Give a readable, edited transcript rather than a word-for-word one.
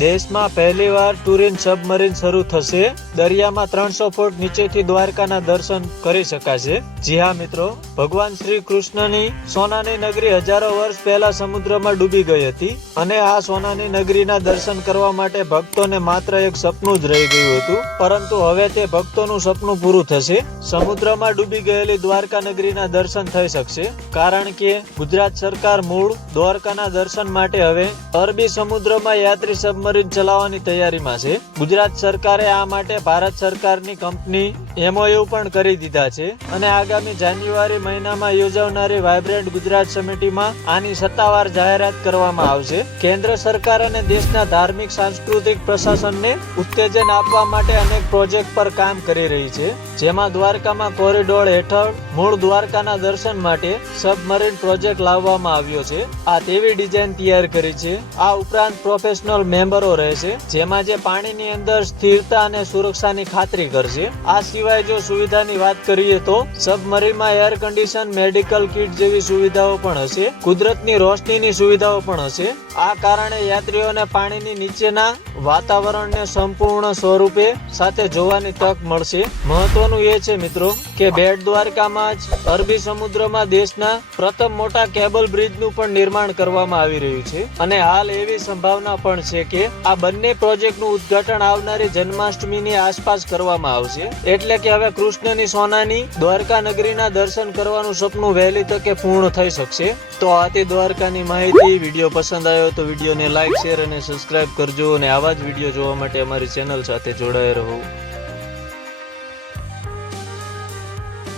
દેશમાં પહેલીવાર ટુરીન સબમરીન શરૂ થશે। દરિયામાં 300 ફૂટ નીચેથી દ્વારકાના દર્શન કરી શકાશે। જી હા મિત્રો, ભગવાન શ્રી કૃષ્ણની સોનાની નગરી હજારો વર્ષ પહેલા સમુદ્રમાં ડૂબી ગઈ હતી અને આ સોનાની નગરીના દર્શન કરવા માટે ભક્તોને માત્ર એક સપનું જ રહી ગયું હતું, પરંતુ હવે તે ભક્તોનું સપનું પૂરું થશે। સમુદ્રમાં ડૂબી ગયેલી દ્વારકા નગરીના દર્શન થઈ શકશે, કારણ કે ગુજરાત સરકાર મૂળ દ્વારકાના દર્શન માટે હવે અરબી સમુદ્રમાં યાત્રી સબમરીન ચલાવવાની તૈયારીમાં છે। ગુજરાત સરકારે આ માટે ભારત સરકારની કંપની MOU પણ કરી દીધા છે અને આગામી જાન્યુઆરી મહિનામાં યોજાનારી વાઇબ્રન્ટ ગુજરાત સમિટીમાં આની સત્તાવાર જાહેરાત કરવામાં આવશે। કેન્દ્ર સરકાર અને દેશના ધાર્મિક સાંસ્કૃતિક પ્રશાસનને ઉત્તેજન આપવા માટે અનેક પ્રોજેક્ટ પર કામ કરી રહી છે, જેમાં દ્વારકામાં કોરિડોર હેઠળ મૂળ દ્વારકાના દર્શન માટે સબમરીન પ્રોજેક્ટ લાવવામાં આવ્યો છે। આ તેવી ડિઝાઇન તૈયાર કરી છે। આ ઉપરાંત પ્રોફેશનલ મેમ્બરો રહેશે, જેમાં જે પાણીની અંદર સ્થિરતા અને સુરક્ષાની ખાતરી કરશે। આ સિવાય જો સુવિધાની વાત કરીએ તો સબમરીનમાં એર કન્ડિશન, મેડિકલ કિટ જેવી સુવિધાઓ પણ હશે। કુદરતની રોશનીની સુવિધાઓ પણ હશે। આ કારણે યાત્રીઓને પાણીની નીચેના વાતાવરણને સંપૂર્ણ સ્વરૂપે સાથે જોવાની તક મળશે। મહત્વનું એ છે મિત્રો કે બેટ દ્વારકામાં જ અરબી સમુદ્રમાં દેશના પ્રથમ મોટા કેબલ બ્રિજનું પણ નિર્માણ કરવામાં આવી રહ્યું છે અને હાલ એવી સંભાવના પણ છે કે આ બંને પ્રોજેક્ટનું ઉદ્ઘાટન આવનારી જન્માષ્ટમીની આસપાસ કરવામાં આવશે। એટલે કે હવે કૃષ્ણની સોનાની દ્વારકા નગરીના દર્શન કરવાનું સપનું વહેલી તકે પૂર્ણ થઈ શકશે। તો આ હતી દ્વારકાની માહિતી। વિડીયો પસંદ આવ્યો તો વિડીયોને લાઈક, શેર અને સબસ્ક્રાઇબ કરજો અને આવા જ વિડીયો જોવા માટે અમારી ચેનલ સાથે જોડાયેલા રહો।